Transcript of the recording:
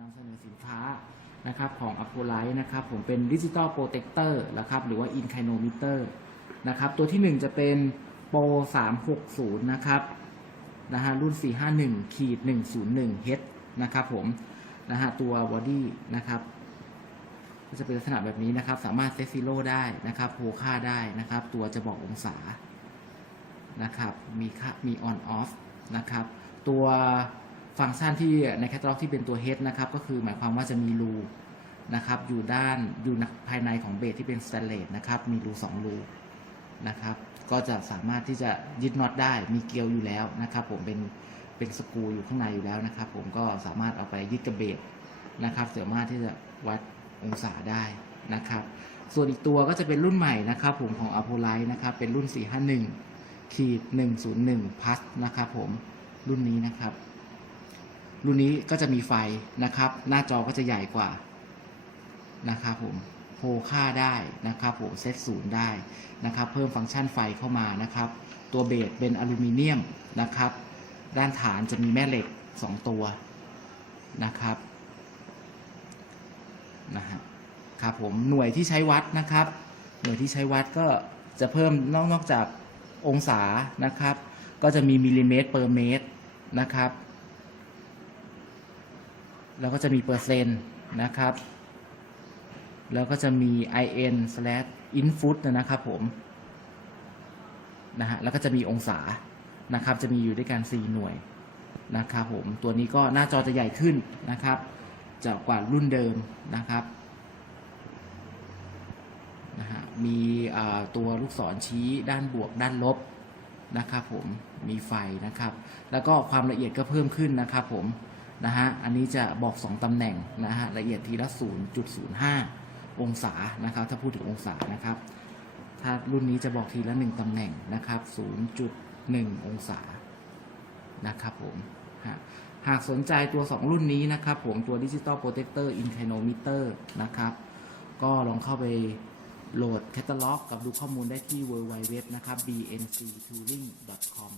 นำเสนอสินค้านะครับของ a p o l i t e นะครับผมเป็นดิจิตอลโปรเทคเตอร์นะครับหรือว่า i n c l i n o m e t e r นะครับตัวที่ 1 จะเป็น Pro 360 นะครับนะฮะรุ่น 451ขีด101 H นะครับผมนะฮะตัวบอดี้นะครับก็จะเป็นลักษณะแบบนี้นะครับ สามารถเซตซีโร่ได้นะครับโฮค่าได้นะครับ ตัวจะบอกองศานะครับมีค่ามี on off นะครับตัว ฟังก์ชันที่ในแคตตาล็อกที่เป็นตัว head นะครับก็คือหมายความว่าจะมีรูนะครับอยู่ด้านอยู่ภายในของเบสที่เป็นสแตนเลสนะครับมีรู2รูนะครับก็จะสามารถที่จะยึดน็อตได้มีเกลียวอยู่แล้วนะครับผมเป็นเป็นสกรูอยู่ข้างในอยู่แล้วนะครับ ผมก็สามารถเอาไปยึดกับเบสนะครับสามารถที่จะวัดองศาได้นะครับ ส่วนอีกตัวก็จะเป็นรุ่นใหม่นะครับ ผมของ a p o l i t e นะครับเป็นรุ่น 451ขีด101 plus นะครับผมรุ่นนี้นะครับ รุ่นนี้ก็จะมีไฟนะครับ หน้าจอก็จะใหญ่กว่านะครับผมโฮค่าได้นะครับผมเซตศูนย์ได้นะครับ เพิ่มฟังก์ชันไฟเข้ามานะครับ ตัวเบสเป็นอลูมิเนียมนะครับ ด้านฐานจะมีแม่เหล็ก 2 ตัวนะครับนะฮะครับผมหน่วยที่ใช้วัดนะครับ หน่วยที่ใช้วัดก็จะเพิ่มนอกนอกจากองศานะครับ ก็จะมีมิลลิเมตรเปอร์เมตรนะครับ แล้วก็จะมีเปอร์เซ็นต์นะครับ แล้วก็จะมี in slash input นะครับผมนะฮะแล้วก็จะมีองศานะครับ จะมีอยู่ด้วยกัน 4 หน่วยนะครับผม ตัวนี้ก็หน้าจอจะใหญ่ขึ้นนะครับ จะกว่ารุ่นเดิมนะครับนะฮะมีตัวลูกศรชี้ด้านบวกด้านลบนะครับผม มีไฟนะครับ แล้วก็ความละเอียดก็เพิ่มขึ้นนะครับผม นะฮะ อันนี้จะบอก 2 ตำแหน่งนะฮะ ละเอียดทีละ 0.05 องศานะครับ ถ้าพูดถึงองศานะครับ ถ้ารุ่นนี้จะบอกทีละ 1 ตำแหน่งนะครับ 0.1 องศา นะครับผมฮะหากสนใจตัว 2 รุ่นนี้นะครับผม ตัว Digital Protector Inclinometer นะครับ ก็ลองเข้าไป โหลดแคตตาล็อกกับดูข้อมูลได้ที่ www นะครับ BNCTooling.com